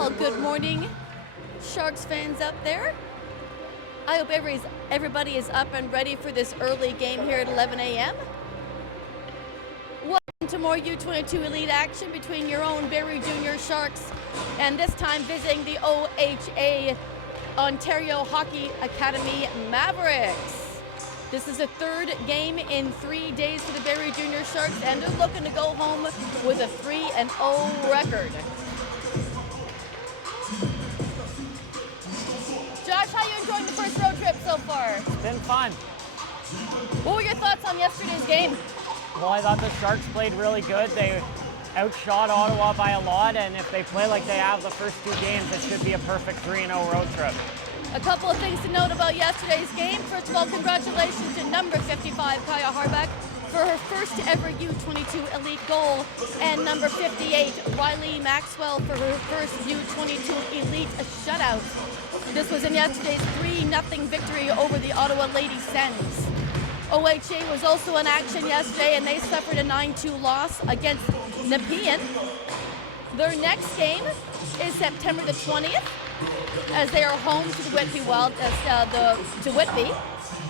Well, good morning, Sharks fans up there. I hope everybody is up and ready for this early game here at 11 a.m. Welcome to more U22 Elite action between your own Barrie Junior Sharks and this time visiting the OHA Ontario Hockey Academy Mavericks. This is the third game in 3 days for the Barrie Junior Sharks, and they're looking to go home with a 3-0 record. Josh, how are you enjoying the first road trip so far? It's been fun. What were your thoughts on yesterday's game? Well, I thought the Sharks played really good. They outshot Ottawa by a lot, and if they play like they have the first two games, it should be a perfect 3-0 road trip. A couple of things to note about yesterday's game. First of all, congratulations to number 55, Kaya Harback, for her first ever U22 Elite goal, and number 58, Riley Maxwell, for her first U22 Elite shutout. This was in yesterday's 3-0 victory over the Ottawa Lady Sens. OHA was also in action yesterday, and they suffered a 9-2 loss against Nepean. Their next game is September the 20th, as they are home to the Whitby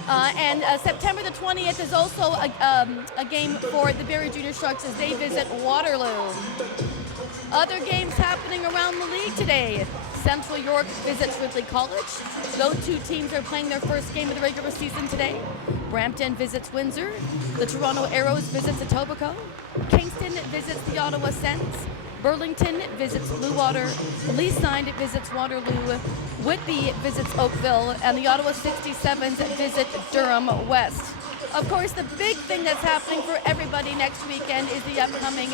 and September the 20th is also a game for the Barrie Junior Sharks as they visit Waterloo. Other games happening around the league today. Central York visits Ridley College. Those two teams are playing their first game of the regular season today. Brampton visits Windsor. The Toronto Arrows visits Etobicoke. Kingston visits the Ottawa Sens. Burlington visits Bluewater, Leaside visits Waterloo, Whitby visits Oakville, and the Ottawa 67s visit Durham West. Of course, the big thing that's happening for everybody next weekend is the upcoming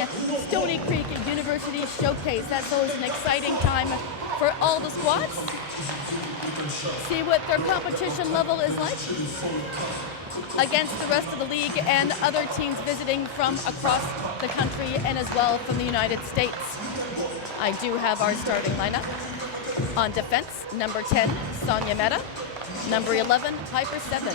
Stony Creek University Showcase. That's always an exciting time for all the squads. See what their competition level is like against the rest of the league and other teams visiting from across the country and as well from the United States. I do have our starting lineup. On defense, number 10, Sonia Mehta. Number 11, Piper 7.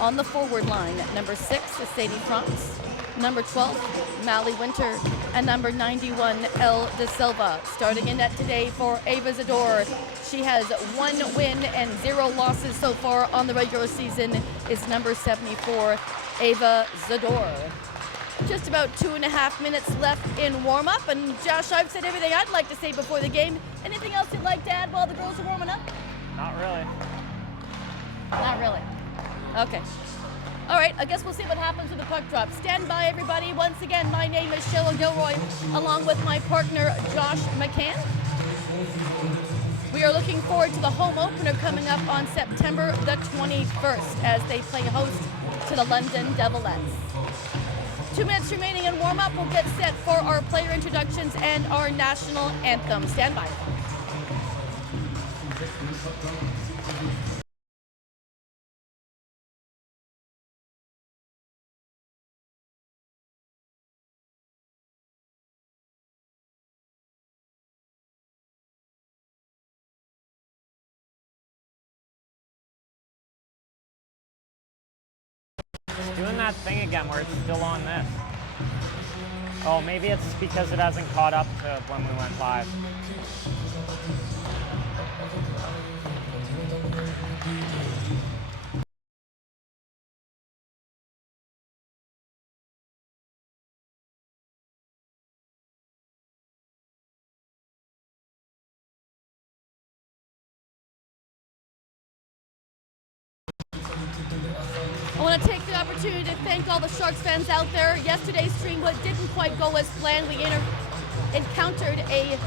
On the forward line, number 6 is Sadie France. Number 12, Mally Winter, and number 91, Elle De Silva. Starting in net today for Ava Zador. She has 1 win and 0 losses so far on the regular season, is number 74, Ava Zador. Just about 2.5 minutes left in warm-up, and Josh, I've said everything I'd like to say before the game. Anything else you'd like to add while the girls are warming up? Not really. Not really. Okay. All right, I guess we'll see what happens with the puck drop. Stand by, everybody. Once again, my name is Cheryl Gilroy, along with my partner, Josh McCann. We are looking forward to the home opener coming up on September the 21st as they play host to the London Devilettes. 2 minutes remaining in warm-up. We'll get set for our player introductions and our national anthem. Stand by. It's doing that thing again where it's still on this. Oh, maybe it's because it hasn't caught up to when we went live. I want to take the opportunity to thank all the Sharks fans out there. Yesterday's stream didn't quite go as planned. We encountered a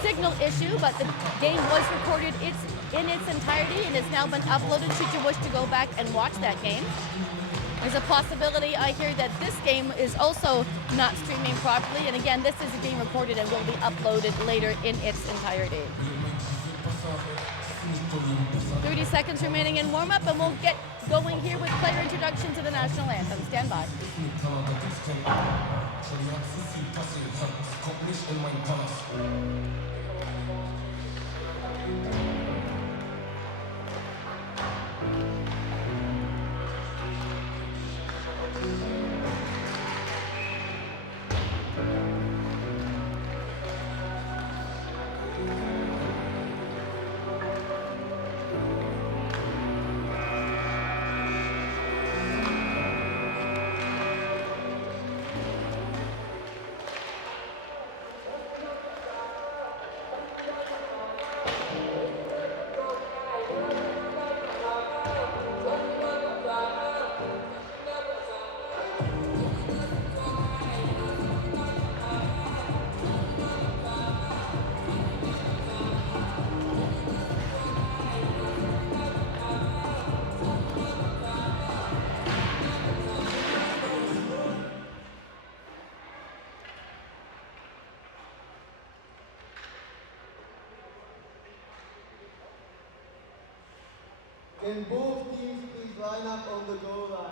signal issue, but the game was recorded in its entirety and has now been uploaded should you wish to go back and watch that game. There's a possibility, I hear, that this game is also not streaming properly, and again, this is being recorded and will be uploaded later in its entirety. 30 seconds remaining in warm-up, and we'll get going here with player introduction to the national anthem. Stand by. And both teams please line up on the goal line.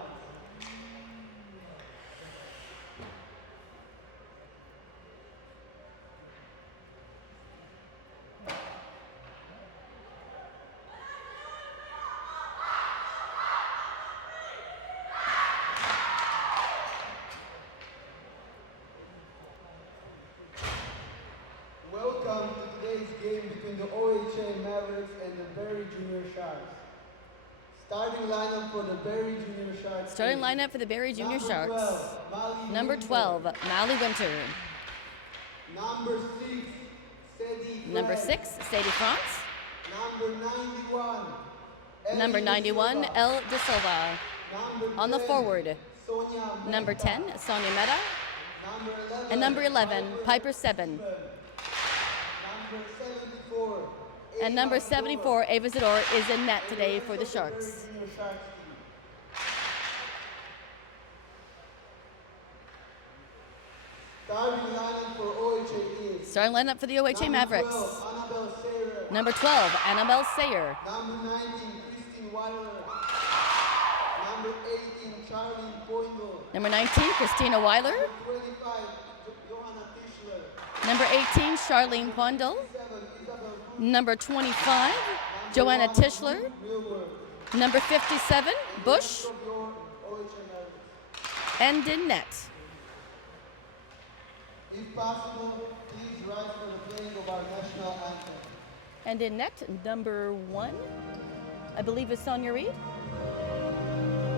Welcome to today's game between the OHA Mavericks and the Berry Junior Sharks. Starting lineup for the Berry Junior Sharks. Starting lineup for the Berry Junior Sharks. 12, Number 12, Mally Winter. Number 6, Sadie Number Flash. 6, Sadie France. Number 91. Number 91, El De Silva. Number On the 10, forward, Sonia number Mehta. 10, Sonia Mehta. Number 11, And number 11, Piper Seven. Number 74. And number 74, Ava Zador, is in net today for the Sharks. Junior Sharks team. Starting lineup for OHA is Starting lineup for the OHA Mavericks. Number 12, Annabelle Sayer. Number 12, Annabelle Sayer. Number 19, Christine Weiler. Number 18, Charlene Poingle. Number 19, Christina Weiler. Number 25, Johanna Tischler. Number 18, Charlene Pondel. 7, Isabel Number 25, Joanna Tischler. Millworth. Number 57, Bush. From your OHA Mavericks. And in net. If possible, please rise for the playing of our national anthem. And in net, number 1, I believe is Sonia Reed.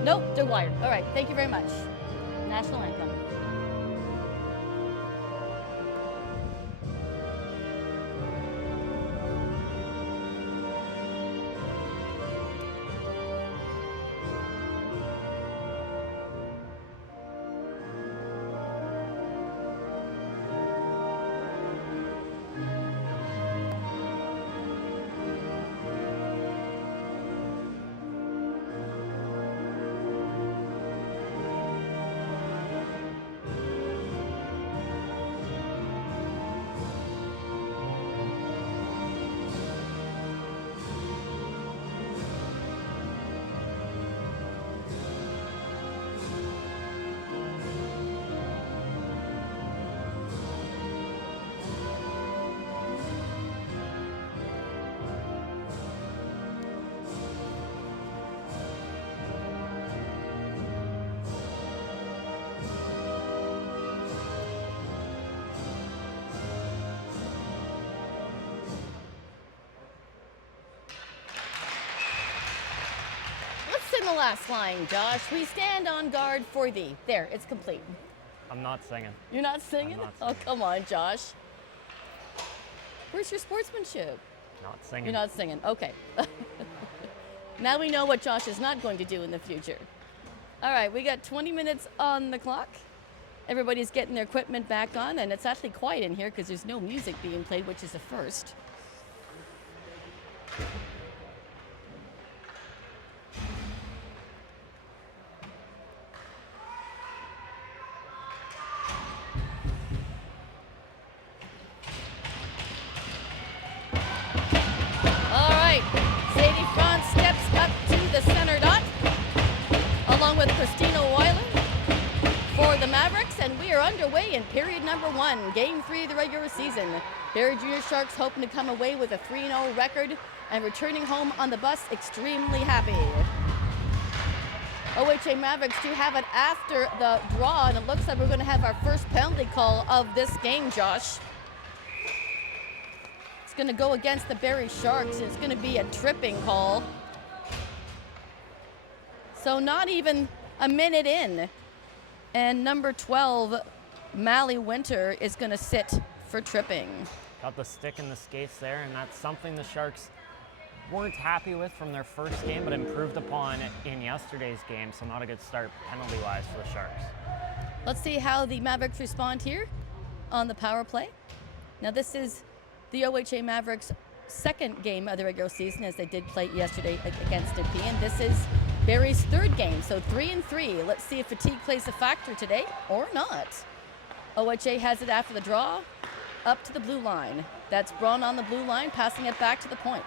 Nope, Dwyer. All right, thank you very much. National anthem. In the last line, Josh, we stand on guard for thee. There, it's complete. I'm not singing. You're not singing? I'm not Oh, singing. come on, Josh. Where's your sportsmanship? Not singing. You're not singing. Okay. Now we know what Josh is not going to do in the future. All right, we got 20 minutes on the clock. Everybody's getting their equipment back on, and it's actually quiet in here because there's no music being played, which is a first. All right, Sadie Franz steps up to the center dot, along with Christina Weiler for the Mavericks, and we are underway in period number 1, game 3 of the regular season. Berry Junior Sharks hoping to come away with a 3-0 record and returning home on the bus extremely happy. OHA Mavericks do have it after the draw, and it looks like we're going to have our first penalty call of this game, Josh. It's going to go against the Berry Sharks, and it's going to be a tripping call. So not even a minute in, and number 12, Mally Winter, is going to sit for tripping. Got the stick in the skates there, and that's something the Sharks weren't happy with from their first game, but improved upon in yesterday's game, so not a good start penalty-wise for the Sharks. Let's see how the Mavericks respond here on the power play. Now this is the OHA Mavericks' second game of the regular season, as they did play yesterday against Nepean. This is Berry's third game, so 3-3. Let's see if fatigue plays a factor today or not. OHA has it after the draw, up to the blue line. That's Braun on the blue line, passing it back to the point.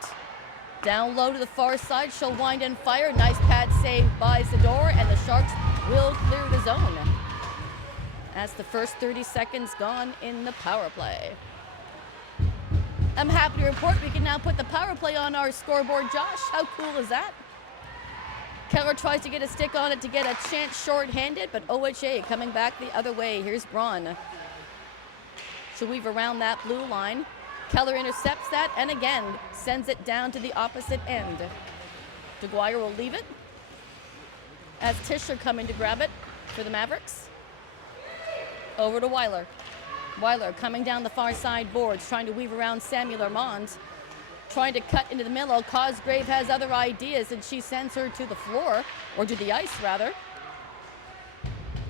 Down low to the far side, she'll wind and fire. Nice pad save by Zador, and the Sharks will clear the zone. As the first 30 seconds gone in the power play. I'm happy to report we can now put the power play on our scoreboard, Josh. How cool is that? Keller tries to get a stick on it to get a chance short-handed, but OHA coming back the other way. Here's Braun. She'll weave around that blue line. Keller intercepts that and again sends it down to the opposite end. DeGuire will leave it as Tischer coming to grab it for the Mavericks. Over to Weiler. Weiler coming down the far side boards, trying to weave around Samuel Armand. Trying to cut into the middle. Cosgrave has other ideas and she sends her to the floor, or to the ice rather.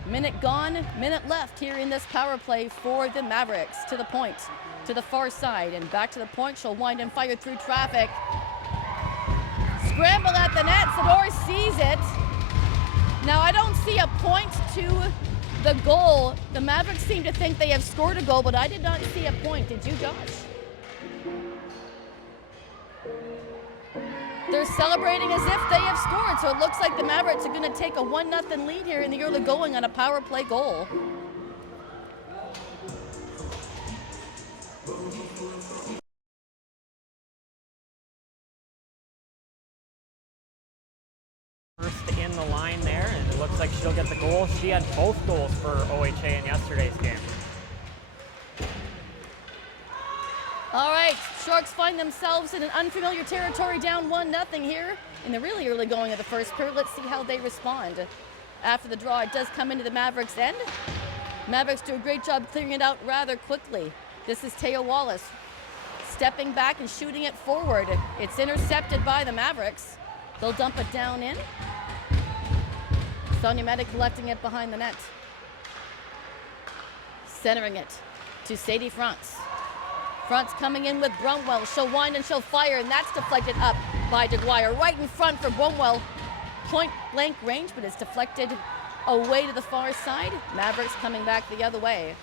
Minute gone, minute left here in this power play for the Mavericks. To the point, to the far side, and back to the point. She'll wind and fire through traffic. Scramble at the net, Sador sees it. Now I don't see a point to the goal. The Mavericks seem to think they have scored a goal, but I did not see a point. Did you, Josh? They're celebrating as if they have scored, so it looks like the Mavericks are going to take a 1-0 lead here in the early going on a power play goal. First in the line there, and it looks like she'll get the goal. She had both goals for OHA in yesterday's game. All right, Sharks find themselves in an unfamiliar territory, down 1-0 here in the really early going of the first period. Let's see how they respond. After the draw, it does come into the Mavericks' end. Mavericks do a great job clearing it out rather quickly. This is Taya Wallace stepping back and shooting it forward. It's intercepted by the Mavericks. They'll dump it down in. Sonia Medic collecting it behind the net. Centering it to Sadie France. France coming in with Brumwell. She'll wind and she'll fire, and that's deflected up by DeGuire. Right in front for Brumwell. Point blank range, but it's deflected away to the far side. Mavericks coming back the other way.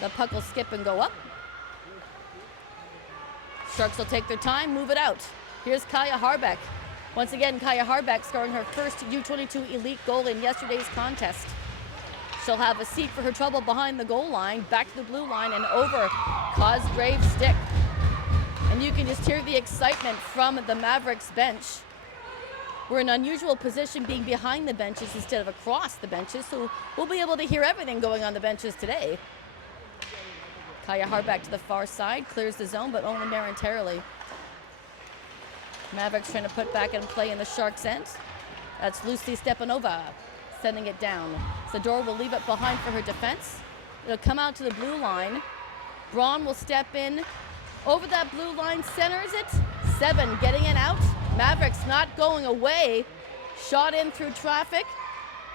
The puck will skip and go up. Sharks will take their time, move it out. Here's Kaya Harbeck. Once again, Kaya Harbeck scoring her first U22 elite goal in yesterday's contest. She'll have a seat for her trouble behind the goal line, back to the blue line and over Cosgrave's stick. And you can just hear the excitement from the Mavericks bench. We're in an unusual position being behind the benches instead of across the benches, so we'll be able to hear everything going on the benches today. Kaya Harbeck to the far side, clears the zone, but only momentarily. Mavericks trying to put back in play in the Sharks' end. That's Lucy Stepanova sending it down. Zador will leave it behind for her defense. It'll come out to the blue line. Braun will step in over that blue line, centers it. 7 getting it out. Mavericks not going away. Shot in through traffic,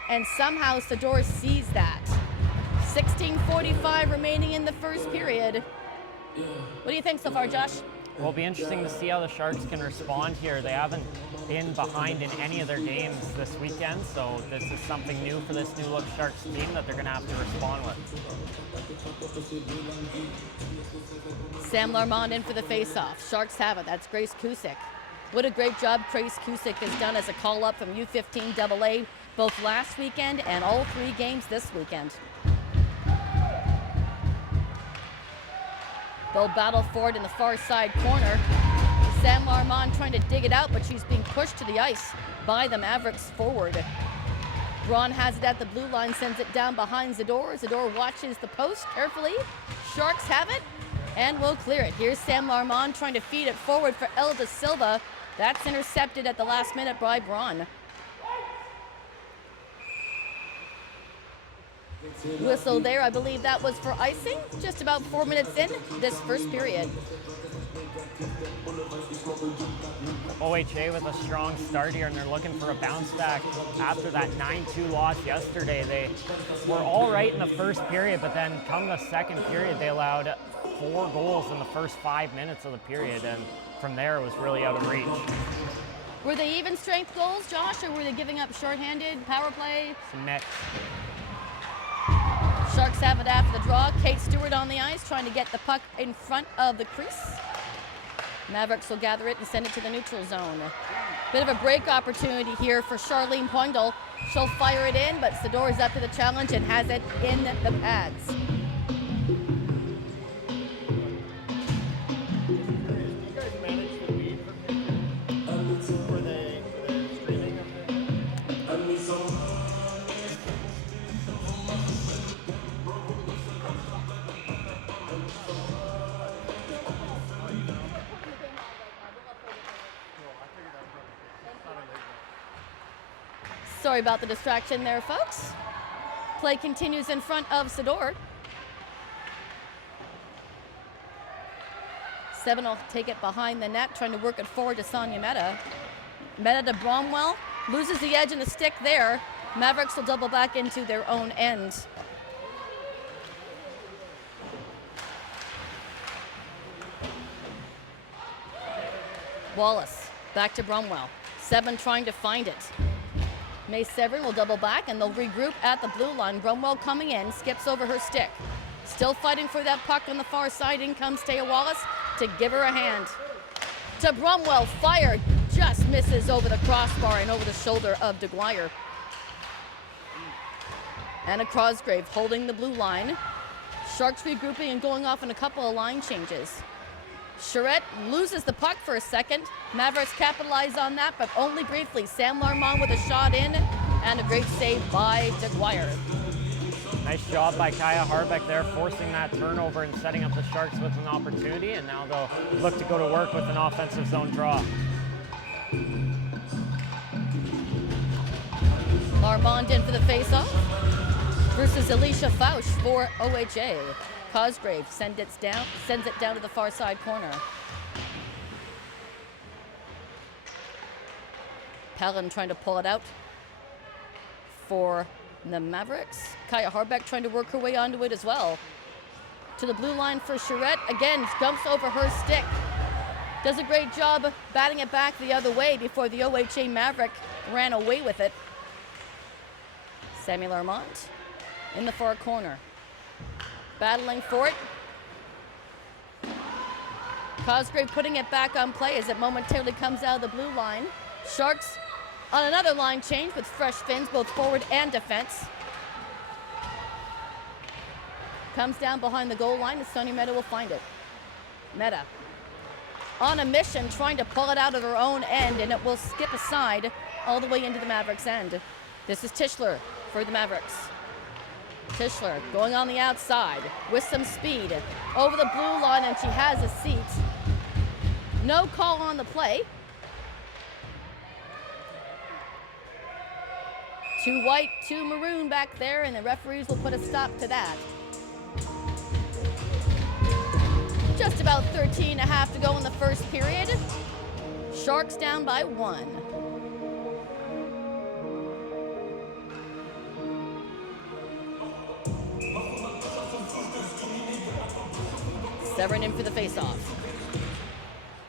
and somehow Zador sees that. 16:45 remaining in the first period. What do you think so far, Josh? Well, it'll be interesting to see how the Sharks can respond here. They haven't been behind in any of their games this weekend, so this is something new for this new look Sharks team that they're going to have to respond with. Sam Larmond in for the face-off. Sharks have it. That's Grace Cusick. What a great job Grace Cusick has done as a call-up from U15 AA, both last weekend and all 3 games this weekend. They'll battle forward in the far side corner. Sam Larmond trying to dig it out, but she's being pushed to the ice by the Mavericks forward. Braun has it at the blue line, sends it down behind Zador. Zador watches the post carefully. Sharks have it and will clear it. Here's Sam Larmond trying to feed it forward for Elda Silva. That's intercepted at the last minute by Braun. Whistle there, I believe that was for icing. Just about 4 minutes in this first period. OHA with a strong start here, and they're looking for a bounce back after that 9-2 loss yesterday. They were all right in the first period, but then come the second period, they allowed 4 goals in the first 5 minutes of the period, and from there it was really out of reach. Were they even strength goals, Josh, or were they giving up shorthanded, power play? It's a mix. Sharks have it after the draw. Kate Stewart on the ice trying to get the puck in front of the crease. Mavericks will gather it and send it to the neutral zone. Bit of a break opportunity here for Charlene Poindle. She'll fire it in, but Sador is up to the challenge and has it in the pads. Sorry about the distraction there, folks. Play continues in front of Sador. 7 will take it behind the net, trying to work it forward to Sonia Meta. Meta to Bromwell, loses the edge and the stick there. Mavericks will double back into their own end. Wallace, back to Bromwell. 7 trying to find it. May Severin will double back and they'll regroup at the blue line. Bromwell coming in, skips over her stick. Still fighting for that puck on the far side. In comes Taya Wallace to give her a hand. To Bromwell, fire just misses over the crossbar and over the shoulder of DeGuire. Anna Crosgrave holding the blue line. Sharks regrouping and going off in a couple of line changes. Charette loses the puck for a second. Mavericks capitalize on that, but only briefly. Sam Larmont with a shot in and a great save by DeGuire. Nice job by Kaya Harbeck there, forcing that turnover and setting up the Sharks with an opportunity, and now they'll look to go to work with an offensive zone draw. Larmont in for the faceoff versus Alicia Fausch for OHA. Cosgrave sends it down to the far side corner. Palin trying to pull it out for the Mavericks. Kaya Harbeck trying to work her way onto it as well. To the blue line for Charette. Again, jumps over her stick. Does a great job batting it back the other way before the OHA Maverick ran away with it. Samuel Armand in the far corner. Battling for it. Cosgrave putting it back on play as it momentarily comes out of the blue line. Sharks on another line change with fresh fins, both forward and defense. Comes down behind the goal line and Sonia Meta will find it. Meta on a mission, trying to pull it out of her own end, and it will skip aside all the way into the Mavericks' end. This is Tischler for the Mavericks. Tischler going on the outside with some speed over the blue line, and she has a seat. No call on the play. Two white, two maroon back there, and the referees will put a stop to that. Just about 13 and a half to go in the first period. Sharks down by 1. Severin in for the faceoff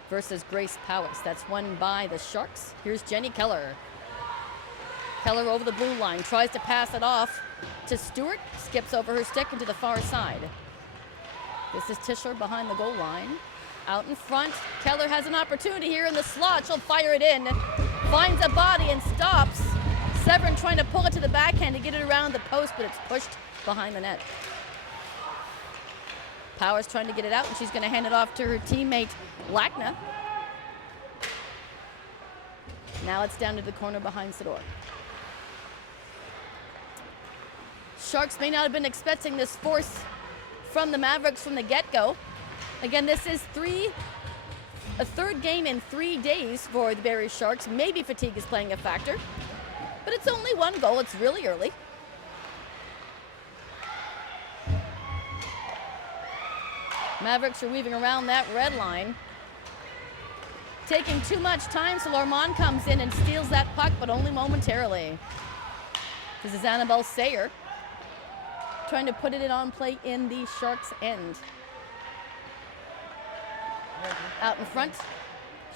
versus Grace Powis. That's won by the Sharks. Here's Jenny Keller. Keller over the blue line, tries to pass it off to Stewart, skips over her stick into the far side. This is Tischler behind the goal line. Out in front, Keller has an opportunity here in the slot. She'll fire it in, finds a body and stops. Severin trying to pull it to the backhand to get it around the post, but it's pushed behind the net. Powers trying to get it out, and she's going to hand it off to her teammate, Lackna. Now it's down to the corner behind Sador. Sharks may not have been expecting this force from the Mavericks from the get-go. Again, this is a third game in 3 days for the Barrie Sharks. Maybe fatigue is playing a factor, but it's only 1 goal. It's really early. Mavericks are weaving around that red line. Taking too much time, so Larmont comes in and steals that puck, but only momentarily. This is Annabelle Sayer trying to put it on play in the Sharks' end. Out in front,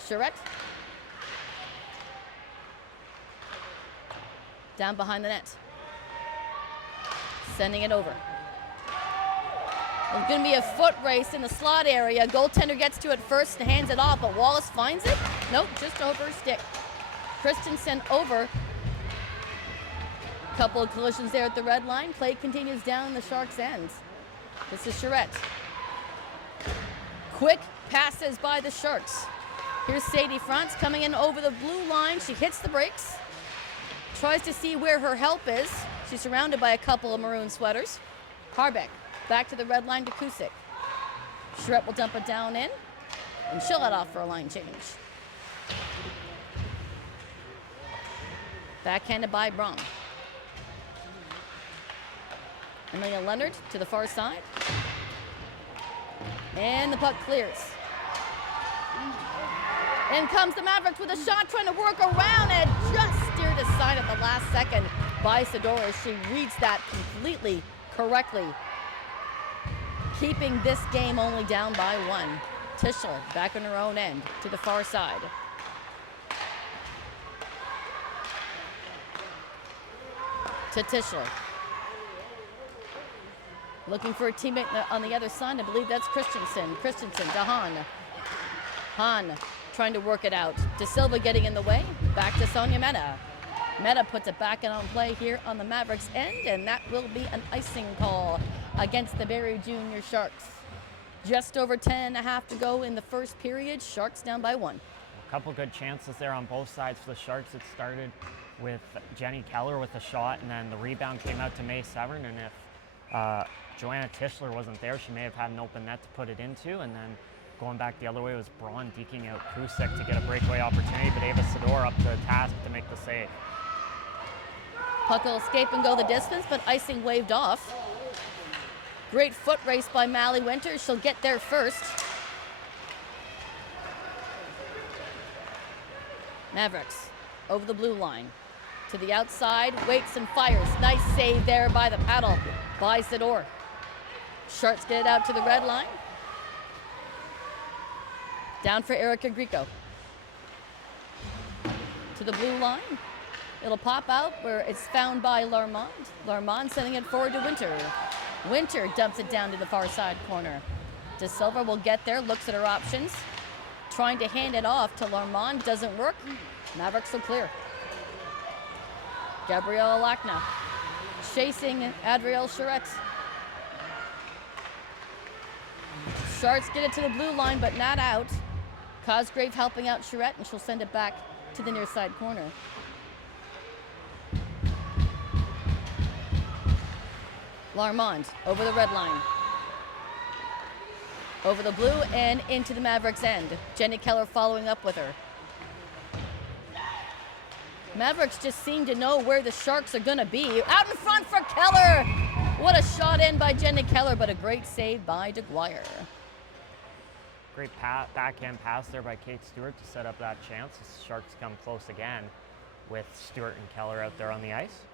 Charette. Down behind the net. Sending it over. There's going to be a foot race in the slot area. Goaltender gets to it first and hands it off, but Wallace finds it. Nope, just over her stick. Christensen over. Couple of collisions there at the red line. Play continues down the Sharks' end. This is Charette. Quick passes by the Sharks. Here's Sadie France coming in over the blue line. She hits the brakes. Tries to see where her help is. She's surrounded by a couple of maroon sweaters. Harbeck back to the red line to Kusick. Charette will dump it down in, and she'll head off for a line change. Backhanded by Braun. Amelia Leonard to the far side. And the puck clears. In comes the Mavericks with a shot, trying to work around it. Just steered aside at the last second by Sadora. She reads that completely correctly, keeping this game only down by one. Tischler back on her own end to the far side. To Tischler. Looking for a teammate on the other side. I believe that's Christensen. Christensen to Hahn. Hahn trying to work it out. De Silva getting in the way. Back to Sonia Meta. Meta puts it back in on play here on the Mavericks end, and that will be an icing call against the Barrie Junior Sharks. Just over 10.5 to go in the first period. Sharks down by one. A couple good chances there on both sides for the Sharks. It started with Jenny Keller with a shot, and then the rebound came out to May Severn, and if Joanna Tischler wasn't there, she may have had an open net to put it into, and then going back the other way was Braun deking out Kusick to get a breakaway opportunity, but Ava Sador up to the task to make the save. Puck will escape and go the distance, but icing waved off. Great foot race by Mally Winters. She'll get there first. Mavericks over the blue line. To the outside, waits and fires. Nice save there by the paddle by Sador. Sharks get it out to the red line. Down for Erica Grieco. To the blue line. It'll pop out where it's found by Larmond. Larmond sending it forward to Winter. Winter dumps it down to the far side corner. De Silva will get there, looks at her options. Trying to hand it off to Larmond, doesn't work. Mavericks will clear. Gabriella Lachna chasing Adrielle Charette. Sharks get it to the blue line, but not out. Cosgrave helping out Charette, and she'll send it back to the near side corner. Larmond over the red line. Over the blue and into the Mavericks' end. Jenny Keller following up with her. Mavericks just seem to know where the Sharks are going to be. Out in front for Keller. What a shot in by Jenny Keller, but a great save by DeGuire. Great backhand pass there by Kate Stewart to set up that chance. The Sharks come close again with Stewart and Keller out there on the ice.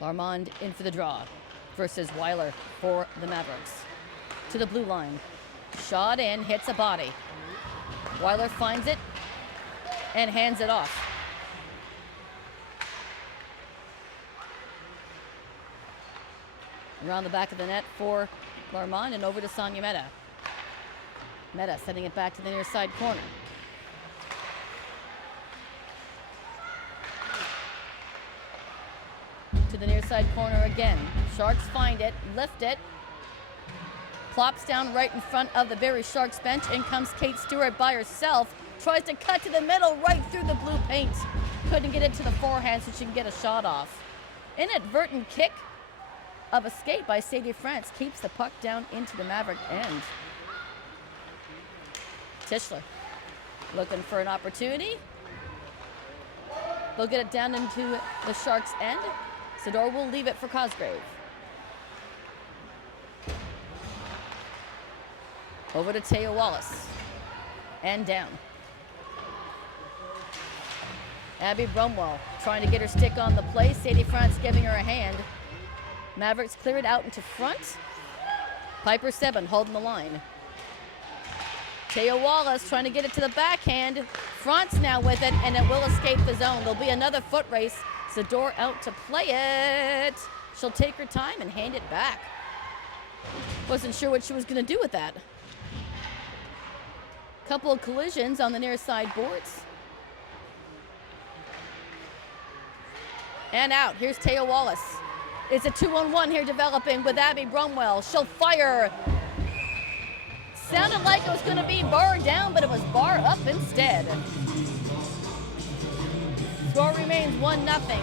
Larmond in for the draw versus Weiler for the Mavericks. To the blue line. Shot in, hits a body. Weiler finds it and hands it off. Around the back of the net for Larmond and over to Sonia Meta. Meta sending it back to the near side corner. To the near side corner again. Sharks find it, lift it. Plops down right in front of the Barrie Sharks bench. In comes Kate Stewart by herself. Tries to cut to the middle, right through the blue paint. Couldn't get it to the forehand so she can get a shot off. Inadvertent kick of escape by Sadie France keeps the puck down into the Maverick end. Tischler looking for an opportunity. They'll get it down into the Sharks' end. Sador will leave it for Cosgrave. Over to Taya Wallace. And down. Abby Brumwell trying to get her stick on the play. Sadie France giving her a hand. Mavericks clear it out into front. Piper Seven holding the line. Taya Wallace trying to get it to the backhand. Fronts now with it, and it will escape the zone. There'll be another foot race. Zador out to play it. She'll take her time and hand it back. Wasn't sure what she was going to do with that. Couple of collisions on the near side boards. And out. Here's Taya Wallace. It's a 2-on-1 here developing with Abby Brumwell. She'll fire. Sounded like it was going to be bar down, but it was bar up instead. Score remains 1-0.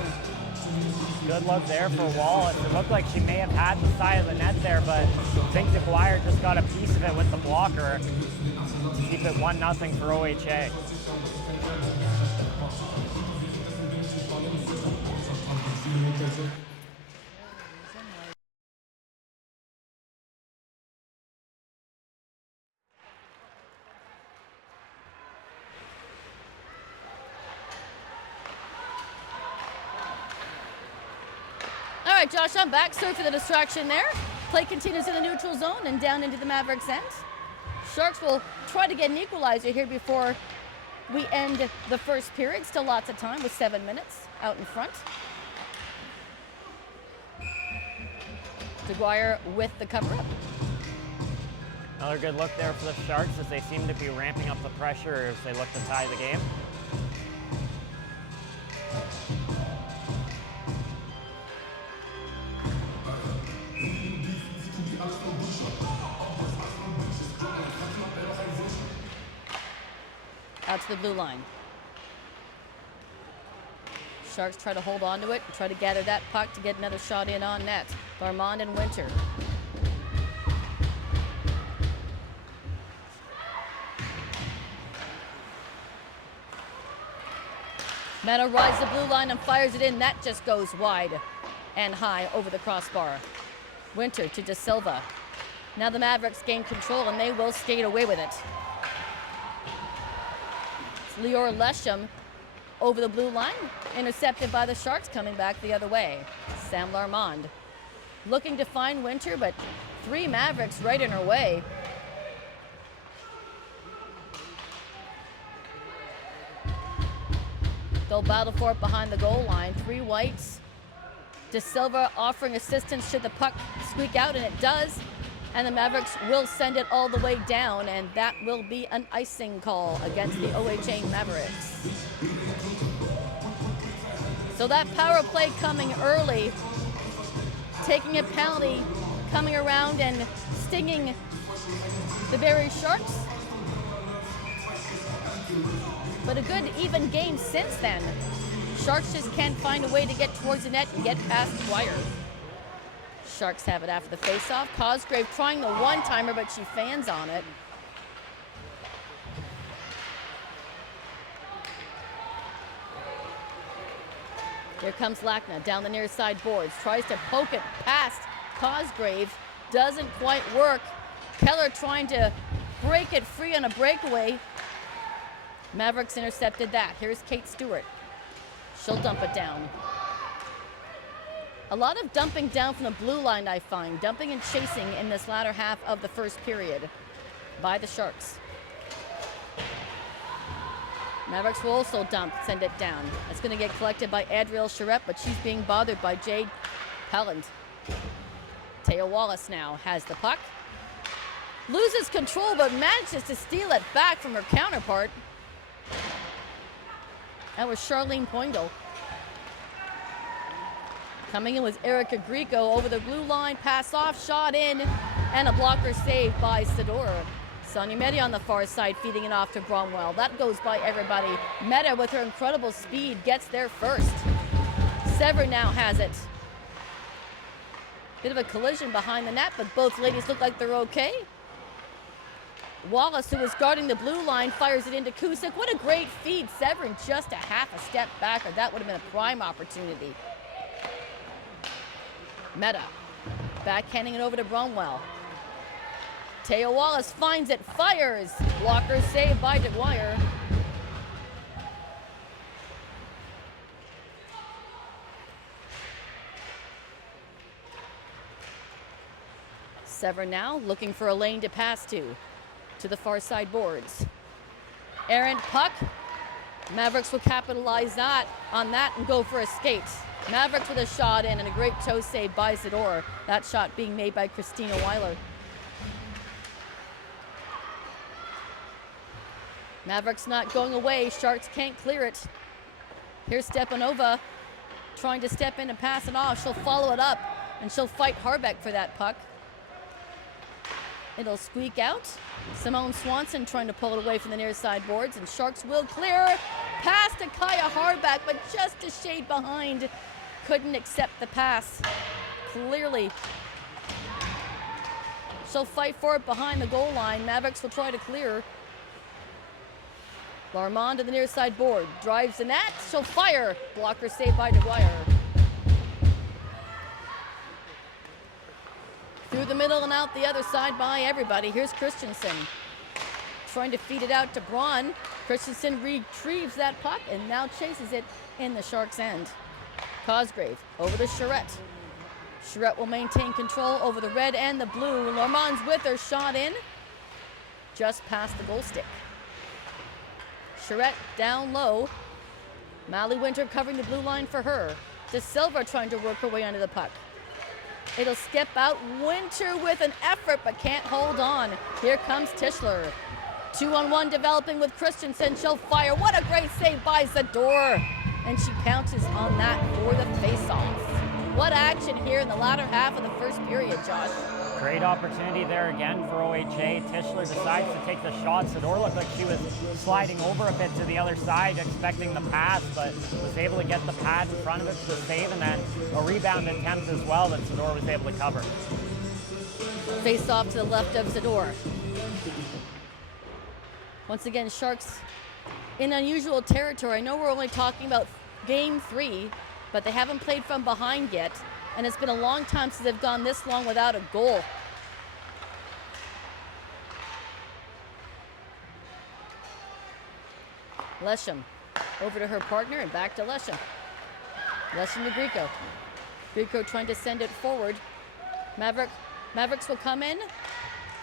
Good look there for Wallace. It looked like she may have had the side of the net there, but I think DeGuire just got a piece of it with the blocker. Keep it 1-0 for OHA. All right, Josh, I'm back. Sorry for the distraction there. Play continues in the neutral zone and down into the Mavericks' end. Sharks will try to get an equalizer here before we end the first period. Still lots of time with 7 minutes out in front. DeGuire with the cover-up. Another good look there for the Sharks as they seem to be ramping up the pressure as they look to tie the game. Out to the blue line. Sharks try to hold on to it, try to gather that puck to get another shot in on net. Barmond and Winter. Meta rides the blue line and fires it in. That just goes wide and high over the crossbar. Winter to De Silva. Now the Mavericks gain control and they will skate away with it. It's Lior Lesham over the blue line, intercepted by the Sharks coming back the other way. Sam Larmond looking to find Winter, but 3 Mavericks right in her way. They'll battle for it behind the goal line. 3 whites. De Silva offering assistance should the puck squeak out, and it does. And the Mavericks will send it all the way down, and that will be an icing call against the OHA Mavericks. So that power play coming early, taking a penalty, coming around and stinging the Barrie Sharks. But a good even game since then. Sharks just can't find a way to get towards the net and get past Dwyer. Sharks have it after the faceoff. Cosgrave trying the one-timer, but she fans on it. Here comes Lackna down the near side boards. Tries to poke it past Cosgrave. Doesn't quite work. Keller trying to break it free on a breakaway. Mavericks intercepted that. Here's Kate Stewart. She'll dump it down. A lot of dumping down from the blue line, I find. Dumping and chasing in this latter half of the first period by the Sharks. Mavericks will also dump, send it down. It's going to get collected by Adrielle Charette, but she's being bothered by Jade Pelland. Taya Wallace now has the puck. Loses control, but manages to steal it back from her counterpart. That was Charlene Poindle. Coming in was Erica Grieco over the blue line, pass off, shot in, and a blocker save by Sador. Sonia Medi on the far side feeding it off to Bromwell. That goes by everybody. Meta with her incredible speed gets there first. Sever now has it. Bit of a collision behind the net, but both ladies look like they're okay. Wallace, who was guarding the blue line, fires it into Cusick. What a great feed. Severin just a half a step back, or that would have been a prime opportunity. Meta backhanding it over to Bromwell. Taya Wallace finds it, fires. Blocker saved by DeGuire. Sever now looking for a lane to pass to. to the far side boards. Errant puck. Mavericks will capitalize on that and go for a skate. Mavericks with a shot in and a great toe save by Zador. That shot being made by Christina Weiler. Mavericks not going away. Sharks can't clear it. Here's Stepanova trying to step in and pass it off. She'll follow it up and she'll fight Harbeck for that puck. It'll squeak out. Simone Swanson trying to pull it away from the near side boards, and Sharks will clear. Pass to Kaya Harbeck, but just a shade behind. Couldn't accept the pass. Clearly. She'll fight for it behind the goal line. Mavericks will try to clear. Larmond to the near side board. Drives the net. She'll fire. Blocker saved by DeGuire. Through the middle and out the other side by everybody. Here's Christensen. Trying to feed it out to Braun. Christensen retrieves that puck and now chases it in the Sharks' end. Cosgrave over to Charette. Charette will maintain control over the red and the blue. Larmond's with her, shot in. Just past the goal stick. Charette down low. Mally Winter covering the blue line for her. De Silva trying to work her way under the puck. It'll skip out. Winter with an effort, but can't hold on. Here comes Tischler. 2-on-1 developing with Christensen. She'll fire. What a great save by Zador. And she pounces on that for the face-off. What action here in the latter half of the first period, Josh. Great opportunity there again for OHA. Tischler decides to take the shot. Zador looked like she was sliding over a bit to the other side, expecting the pass, but was able to get the pad in front of it for the save, and then a rebound attempt as well that Zador was able to cover. Face off to the left of Zador. Once again, Sharks in unusual territory. I know we're only talking about game 3, but they haven't played from behind yet. And it's been a long time since they've gone this long without a goal. Lesham over to her partner and back to Lesham. Lesham to Grieco. Grieco trying to send it forward. Mavericks will come in.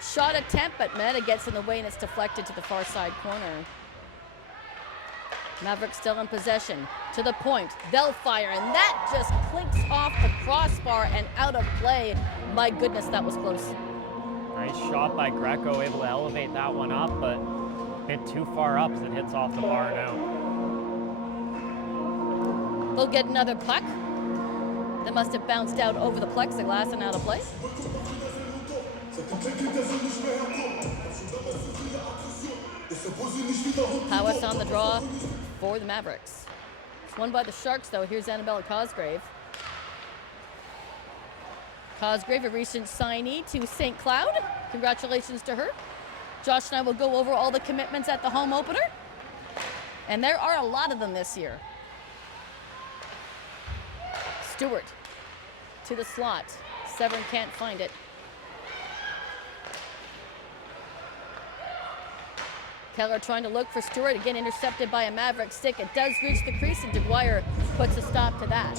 Shot attempt, but Meta gets in the way and it's deflected to the far side corner. Mavericks still in possession. To the point. They'll fire, and that just clinks off the crossbar and out of play. My goodness, that was close. Nice shot by Greco, able to elevate that one up, but a bit too far up as it hits off the bar now. They'll get another puck. That must have bounced out over the plexiglass and out of play. Howitt on the draw for the Mavericks. It's won by the Sharks, though. Here's Annabella Cosgrave. Cosgrave, a recent signee to St. Cloud. Congratulations to her. Josh and I will go over all the commitments at the home opener. And there are a lot of them this year. Stewart to the slot. Severn can't find it. Keller trying to look for Stewart, again intercepted by a Maverick stick. It does reach the crease and DeGuire puts a stop to that.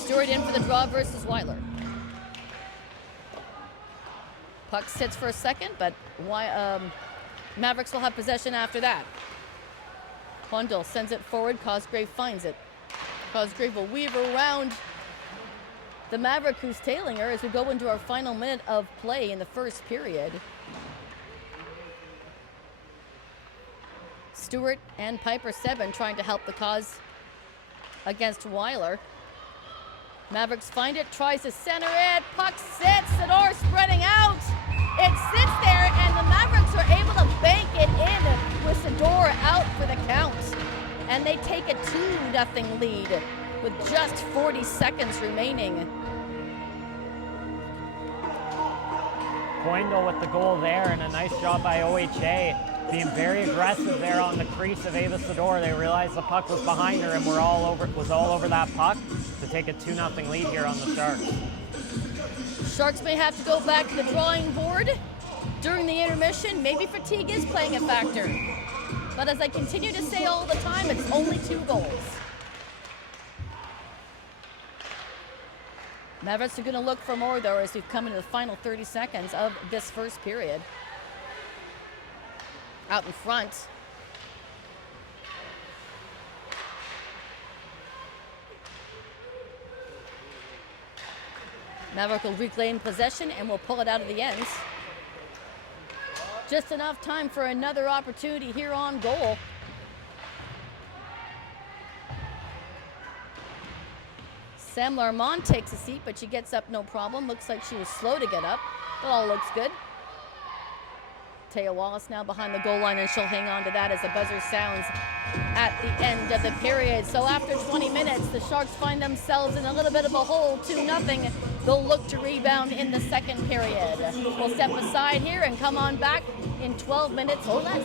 Stewart in for the draw versus Weiler. Puck sits for a second, but Mavericks will have possession after that. Hondel sends it forward. Cosgrave finds it. Cosgrave will weave around the Maverick who's tailing her as we go into our final minute of play in the first period. Stewart and Piper Seven trying to help the cause against Weiler. Mavericks find it, tries to center it. Puck sits, Zador spreading out. It sits there, and the Mavericks are able to bank it in with Zador out for the count. And they take a 2-0 lead with just 40 seconds remaining. Poindle with the goal there, and a nice job by OHA, being very aggressive there on the crease of Ava Zador. They realized the puck was behind her and was all over that puck to take a 2-0 lead here on the Sharks. Sharks may have to go back to the drawing board. during the intermission. Maybe fatigue is playing a factor. But as I continue to say all the time, it's only 2 goals. Mavericks are going to look for more, though, as we've come into the final 30 seconds of this first period. Out in front. Maverick will reclaim possession and will pull it out of the ends. Just enough time for another opportunity here on goal. Sam Larmont takes a seat, but she gets up no problem. Looks like she was slow to get up, but all looks good. Taya Wallace now behind the goal line, and she'll hang on to that as the buzzer sounds at the end of the period. So after 20 minutes, the Sharks find themselves in a little bit of a hole, 2-0. They'll look to rebound in the second period. We'll step aside here and come on back in 12 minutes or less.